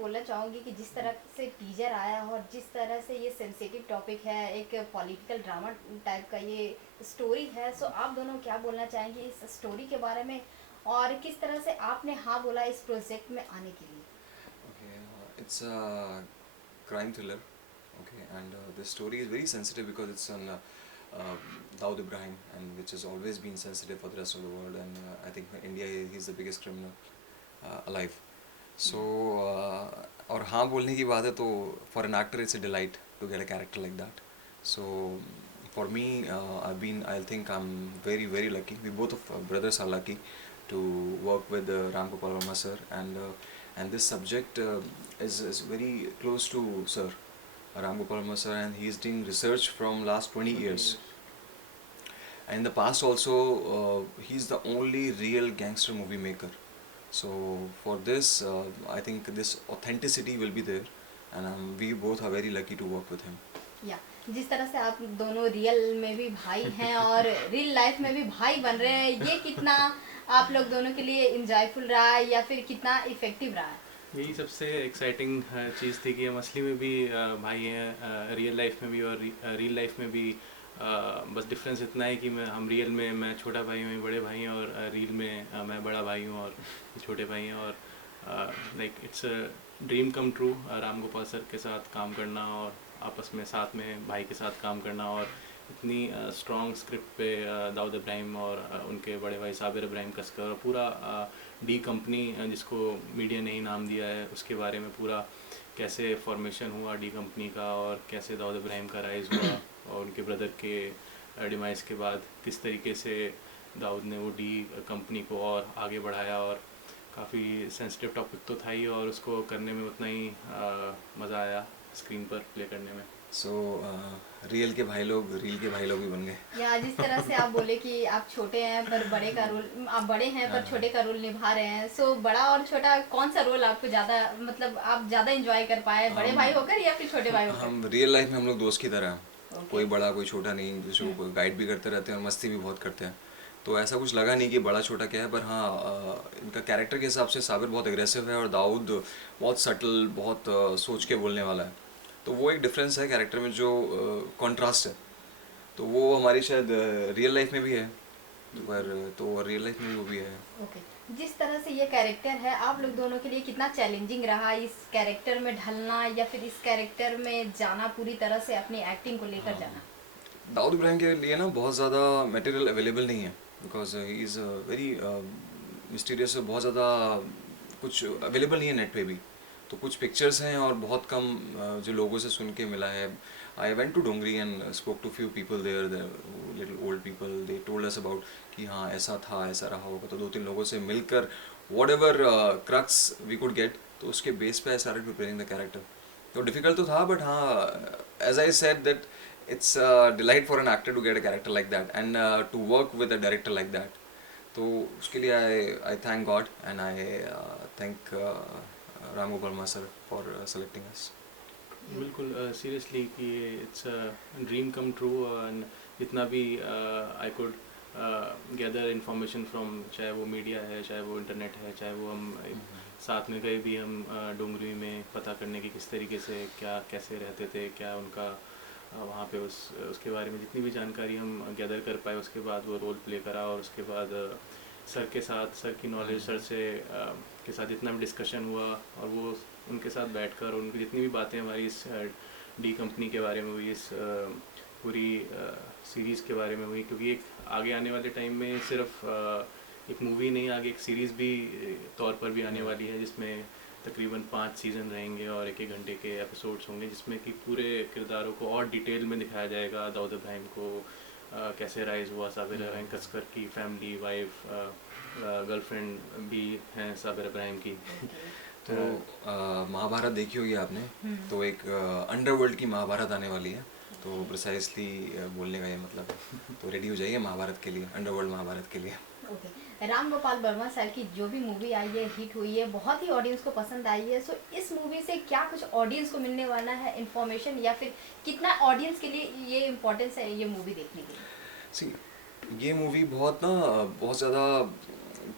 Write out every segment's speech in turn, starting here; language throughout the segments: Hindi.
बोलना चाहूँगी कि जिस तरह से टीजर आया और जिस तरह से ये सेंसिटिव टॉपिक है, एक पॉलिटिकल ड्रामा टाइप का ये स्टोरी है, सो आप दोनों क्या बोलना चाहेंगे इस स्टोरी के बारे में और किस तरह से आपने हाँ बोला इस प्रोजेक्ट में आने के लिए? Okay, it's a crime thriller. Okay, and the story is very sensitive because it's on Dawood Ibrahim, and which has always been sensitive for the rest of the world. And I think in India he's the biggest criminal alive. So, और हाँ बोलने की बात है तो for an actor it's a delight to get a character like that. So for me, I think I'm very lucky. We both of brothers are lucky to work with Ram Gopal Verma sir, and this subject is very close to sir Ram Gopal Verma sir, and he's doing research from last 20 years. And in the past also, he's the only real gangster movie maker. So for this, I think this authenticity will be there, and we both are very lucky to work with him. या जिस तरह से आप दोनों रियल में भी भाई हैं और रियल लाइफ में भी भाई बन रहे हैं, ये कितना आप लोग दोनों के लिए इंजॉयफुल रहा है या फिर कितना इफेक्टिव रहा है? यही सबसे एक्साइटिंग चीज़ थी कि हम असली में भी भाई हैं, रियल लाइफ में भी और रियल लाइफ में भी। बस डिफरेंस इतना है कि हम रियल में मैं छोटा भाई हूँ, ये बड़े भाई हैं, और रील में मैं बड़ा भाई हूँ और ये छोटे भाई हैं। और like it's a dream come true Ram Gopal sir के साथ काम करना और आपस में साथ में भाई के साथ काम करना, और इतनी स्ट्रॉन्ग स्क्रिप्ट पे दाऊद इब्राहिम और उनके बड़े भाई साबिर इब्राहिम कसकर और पूरा डी कंपनी जिसको मीडिया ने ही नाम दिया है, उसके बारे में पूरा कैसे फॉर्मेशन हुआ डी कंपनी का और कैसे दाऊद इब्राहिम का राइज़ हुआ और उनके ब्रदर के डिमाइस के बाद किस तरीके से दाऊद ने वो डी कंपनी को और आगे बढ़ाया। और काफ़ी सेंसिटिव टॉपिक तो था ही, और उसको करने में उतना ही मज़ा आया स्क्रीन पर प्ले करने में। सो रियल के भाई लोग रील के भाई लोग भी बन गए। या जिस तरह से आप बोले कि आप छोटे हैं पर बड़े का रोल, आप बड़े हैं पर छोटे का रोल निभा रहे हैं, सो बड़ा और छोटा कौन सा रोल आपको ज़्यादा, मतलब आप ज़्यादा एंजॉय कर पाए, बड़े भाई होकर या फिर छोटे भाई होकर? हम रियल लाइफ में हम लोग दोस्त की तरह हैं। Okay. कोई बड़ा कोई छोटा नहीं, जिसको गाइड भी करते रहते हैं और मस्ती भी बहुत करते हैं। तो ऐसा कुछ लगा नहीं कि बड़ा छोटा क्या है, पर हाँ इनका कैरेक्टर के हिसाब से साबिर बहुत एग्रेसिव है और दाऊद बहुत सटल, बहुत सोच के बोलने वाला है। तो वो एक डिफरेंस है कैरेक्टर में, जो कॉन्ट्रास्ट है। तो वो हमारी शायद रियल लाइफ में भी है, पर तो रियल लाइफ में भी वो भी है। ओके जिस तरह से ये कैरेक्टर है, आप लोग दोनों के लिए कितना चैलेंजिंग रहा इस कैरेक्टर में ढलना या फिर इस कैरेक्टर में जाना, पूरी तरह से अपनी एक्टिंग को लेकर जाना? दाऊद इब्राहिम के लिए ना बहुत ज़्यादा मटेरियल अवेलेबल नहीं है, because he is very mysterious. बहुत ज़्यादा कुछ अवेलेबल नहीं है नेट पे भी। तो कुछ पिक्चर्स हैं और बहुत कम जो लोगों से सुन के मिला है। I went to Dongri and spoke to few people there, little old people, they told us about कि हाँ ऐसा था, ऐसा रहा होगा। तो 2-3 लोगों से मिलकर whatever crux we could get, तो उसके बेस पे I started preparing the character. तो डिफ़िकल्ट तो था, बट हाँ as I said that it's a delight for an actor to get a character like that and to work with a director like that. तो उसके लिए I thank God and I thank Ram Gopal Verma sir for selecting us. बिल्कुल सीरियसली कि it's a dream come true. And जितना भी I could gather information from, चाहे वो मीडिया है, चाहे वो इंटरनेट है, चाहे वो हम साथ में गए भी हम डोंगरी में पता करने की किस तरीके से क्या कैसे रहते थे, क्या उनका वहाँ पे उसके बारे में जितनी भी जानकारी हम गैदर कर पाए, उसके बाद वो रोल प्ले करा। और उसके बाद सर के साथ, सर की नॉलेज, सर से के साथ जितना भी डिस्कशन हुआ और वो उनके साथ बैठकर उनकी जितनी भी बातें हमारी इस डी कंपनी के बारे में हुई, इस पूरी सीरीज़ के बारे में हुई, क्योंकि एक आगे आने वाले टाइम में सिर्फ एक मूवी नहीं, आगे एक सीरीज़ भी तौर पर भी आने वाली है, जिसमें तकरीबन 5 सीज़न रहेंगे और 1-1 घंटे के एपिसोड्स होंगे, जिसमें कि पूरे किरदारों को और डिटेल में दिखाया जाएगा। दाऊद इब्राहिम को कैसे राइज़ हुआ, साबिर इब्राहिम कसकर की फैमिली, वाइफ, गर्लफ्रेंड भी हैं साबिर इब्राहिम की। तो महाभारत देखी होगी आपने, तो एक अंडरवर्ल्ड की महाभारत आने वाली है। तो प्रिसाइसली बोलने का ये मतलब है। तो रेडी हो जाइए महाभारत के लिए, अंडरवर्ल्ड महाभारत के लिए। ओके राम गोपाल वर्मा सर की जो भी मूवी आई है, हिट हुई है, बहुत ही ऑडियंस को पसंद आई है। सो इस मूवी से क्या कुछ ऑडियंस को मिलने वाला है इन्फॉर्मेशन, या फिर कितना ऑडियंस के लिए ये इम्पोर्टेंस है ये मूवी देखने के लिए? सी, ये मूवी बहुत ज़्यादा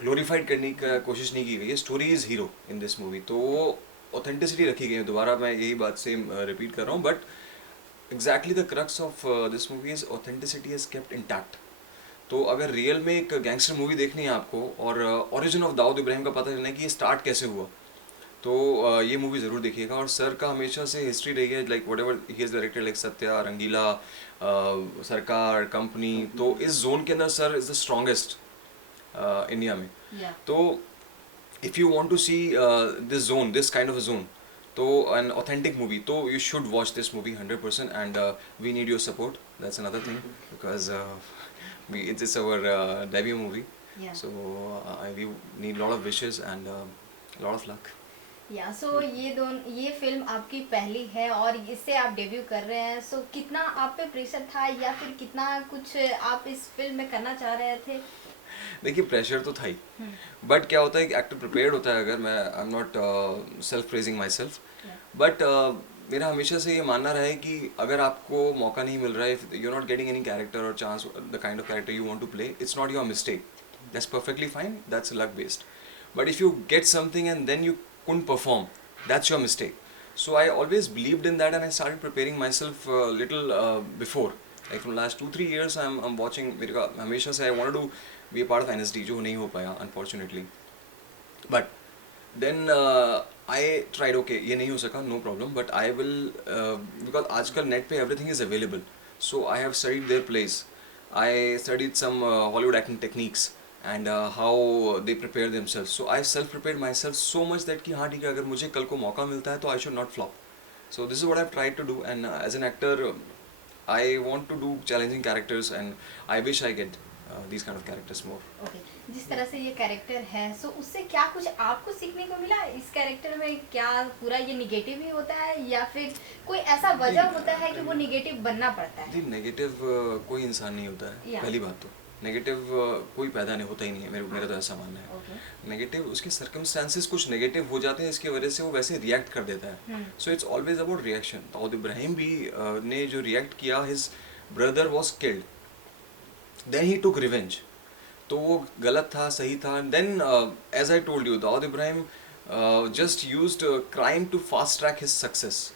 ग्लोरीफाइड करने की कोशिश नहीं की गई है। Story is hero in this movie. तो ऑथेंटिसिटी रखी गई है, दोबारा मैं यही बात से रिपीट कर रहा हूँ, but exactly the crux of this movie is authenticity is kept intact. तो अगर रियल में एक गैंगस्टर मूवी देखनी है आपको और ओरिजिन ऑफ दाऊद इब्राहिम का पता चलना है कि ये स्टार्ट कैसे हुआ, तो ये मूवी ज़रूर देखिएगा। और सर का हमेशा से हिस्ट्री रही है, like whatever he is directed, like Satya, Rangeela, Sarkar, company, तो इस जोन के अंदर sir is the strongest India में। या तो if you want to see this zone, this kind of a zone, तो an authentic movie, तो you should watch this movie 100%, and we need your support. That's another thing, because it's our debut movie, या so we need a lot of wishes and lot of luck. या सो ये फिल्म आपकी पहली है और इससे आप डेब्यू कर रहे हैं, सो कितना आप पे प्रेशर था या फिर कितना कुछ आप इस फिल्म में करना चाह रहे थे? देखिए प्रेशर तो था ही, बट क्या होता है कि एक्टर प्रिपेयर्ड होता है, अगर मैं I am not self praising my self, but मेरा हमेशा से ये मानना रहा है कि अगर आपको मौका नहीं मिल रहा है, you are not getting any character और chance, the kind of character you want to play, it's not your mistake, that's perfectly fine, that's luck based, but if you get something and then you couldn't perform, that's your mistake. So I always believed in that, and I started preparing myself a little before, like from last 2-3 years I'm watching, मेरे का हमेशा से I wanted to be a part of NSD, जो नहीं हो पाया unfortunately, but then I tried, okay ये नहीं हो सका, no problem, but I will because आजकल net पे everything is available, so I have studied their plays, I studied some Hollywood acting techniques and how they prepare themselves, so I self prepared myself so much that कि हाँ ठीक है, अगर मुझे कल को मौका मिलता है तो I should not flop. So this is what I've tried to do, and as an actor I want to do challenging characters, and I wish I get these kind of characters more. Okay, जिस तरह से ये कैरेक्टर है, सो उससे क्या कुछ आपको सीखने को मिला इस कैरेक्टर में? क्या पूरा ये निगेटिव ही होता है या फिर कोई ऐसा वजह होता है कि वो निगेटिव बनना पड़ता है? नेगेटिव कोई इंसान नहीं होता है, Yeah. पहली बात तो नेगेटिव कोई पैदा नहीं होता ही नहीं है, मेरा तो ऐसा मानना है। ओके, नेगेटिव उसके सर्कमस्टांसेस कुछ नेगेटिव हो जाते हैं, इसकी वजह से वो वैसे रिएक्ट कर देता है, so it's always about reaction. Dawood Ibrahim भी ने जो रिएक्ट किया, his brother was killed, then he took revenge, तो वो गलत था सही था, then as I told you, Dawood Ibrahim just used crime to fast track his success,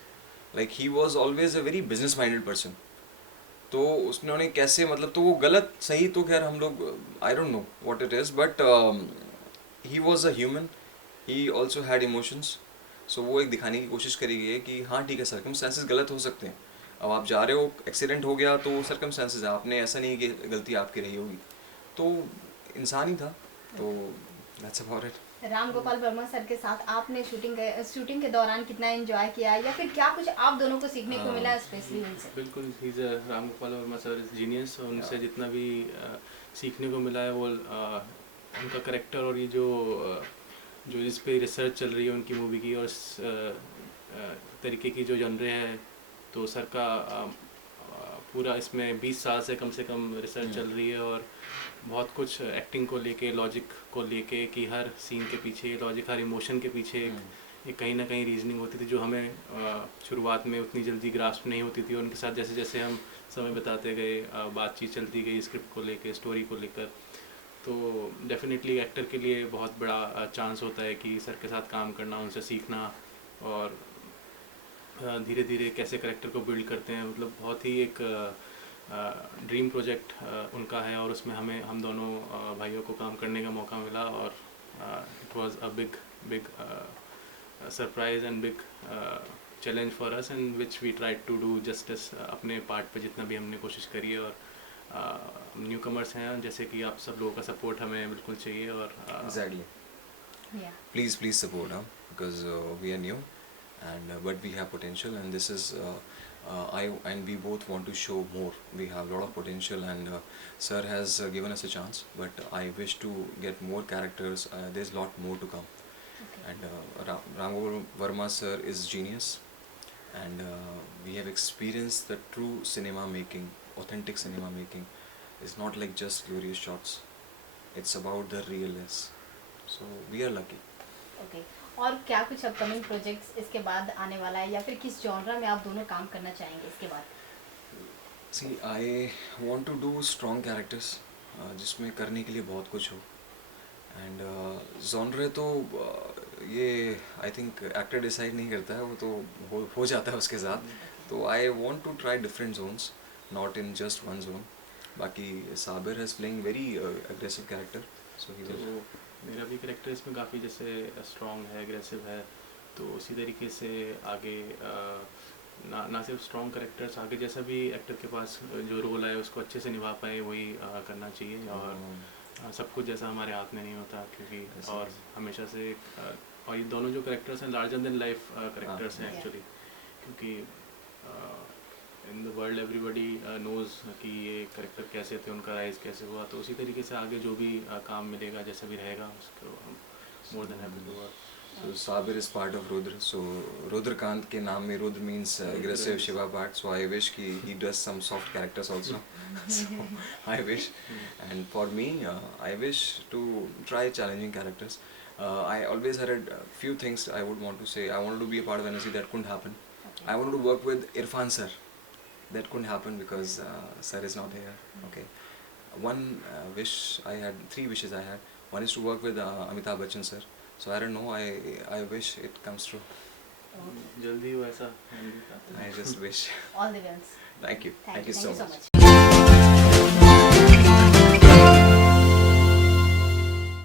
like he was always a very business minded person. तो उसने कैसे, मतलब तो वो गलत सही तो खैर हम लोग, I don't know what it is, but he was a human, he also had emotions, so वो एक दिखाने की कोशिश करी गई है कि हाँ ठीक है, सर्कमस्टांसेस गलत हो सकते हैं, अब आप जा रहे हो, एक्सीडेंट हो गया तो सर्कमस्टांसेस है, आपने ऐसा नहीं कि गलती आपकी रही होगी, तो इंसान ही था, तो that's about it. Ram Gopal Verma sir के साथ आपने शूटिंग के दौरान कितना एंजॉय किया या फिर क्या कुछ आप दोनों को सीखने को मिला स्पेशली उनसे? बिल्कुल, Ram Gopal Verma sir is genius, और उनसे जितना भी सीखने को मिला है वो उनका करेक्टर और ये जो इस पे रिसर्च चल रही है उनकी मूवी की, और इस तरीके की जो जनरे है, तो सर का पूरा इसमें 20 साल से कम रिसर्च चल रही है, और बहुत कुछ एक्टिंग को लेके, लॉजिक को लेके, कि हर सीन के पीछे लॉजिक, हर इमोशन के पीछे एक कहीं ना कहीं रीजनिंग होती थी, जो हमें शुरुआत में उतनी जल्दी ग्रास्प नहीं होती थी। और उनके साथ जैसे जैसे हम समय बताते गए, बातचीत चलती गई स्क्रिप्ट को लेकर, स्टोरी को लेकर, तो डेफिनेटली एक्टर के लिए बहुत बड़ा चांस होता है कि सर के साथ काम करना, उनसे सीखना, और धीरे धीरे कैसे करेक्टर को बिल्ड करते हैं, मतलब बहुत ही एक ड्रीम प्रोजेक्ट उनका है, और उसमें हम दोनों भाइयों को काम करने का मौका मिला, और it was a big surprise and big challenge for us, and which we tried to do justice अपने पार्ट पे जितना भी हमने कोशिश करी है। और न्यू कमर्स हैं, जैसे कि आप सब लोगों का सपोर्ट हमें बिल्कुल चाहिए, और एग्जैक्टली, या please support huh? because we are new, and but we have potential, and this is and we both want to show more. We have a lot of potential, and sir has given us a chance, but I wish to get more characters. There's a lot more to come, and Ram Gopal Verma sir is genius, and we have experienced the true cinema making, authentic cinema making. It's not like just glorious shots, it's about the realness, so we are lucky. Okay, और क्या कुछ अपकमिंग प्रोजेक्ट्स इसके बाद आने वाला है या फिर किस जॉनरा में आप दोनों काम करना चाहेंगे इसके बाद? See, I want to do strong characters, जिसमें करने के लिए बहुत कुछ हो, एंड जॉनरे तो ये आई थिंक एक्टर डिसाइड नहीं करता है, वो तो हो जाता है उसके साथ. तो I want to try different zones, not in just one zone. बाकी Sabir has playing very aggressive character, so he तो विल. मेरा भी करेक्टर इसमें काफ़ी जैसे स्ट्रॉन्ग है, एग्रेसिव है, तो उसी तरीके से आगे ना सिर्फ स्ट्रॉन्ग करेक्टर्स, आगे जैसा भी एक्टर के पास जो रोल है उसको अच्छे से निभा पाए वही करना चाहिए. और सब कुछ जैसा हमारे हाथ में नहीं होता, क्योंकि ऐसा और है. हमेशा से और ये दोनों जो करेक्टर्स हैं लार्जर देन लाइफ करेक्टर्स हैं Yeah. एक्चुअली, क्योंकि in the world everybody nose कि ये करेक्टर कैसे थे, उनका राइज कैसे हुआ. तो उसी तरीके से आगे जो भी काम मिलेगा जैसा भी रहेगा उसको हम more than happy to work. So Sabir is part of Rudra. So Rudrakant के नाम में Rudra means aggressive Shiva part. So I wish he does some soft characters also. So I wish. And for me, I wish to try challenging characters. I always had a few things I would want to say. I wanted to be a part of NSC, that couldn't happen. Okay. I wanted to work with Irfan sir. That couldn't happen because sir is not here. Okay. One wish I had, three wishes I had. One is to work with Amitabh Bachchan sir. So I don't know. I wish it comes true. जल्दी वैसा हम भी चाहते हैं. I just wish. All the best. Thank you. Thank you so so much. much.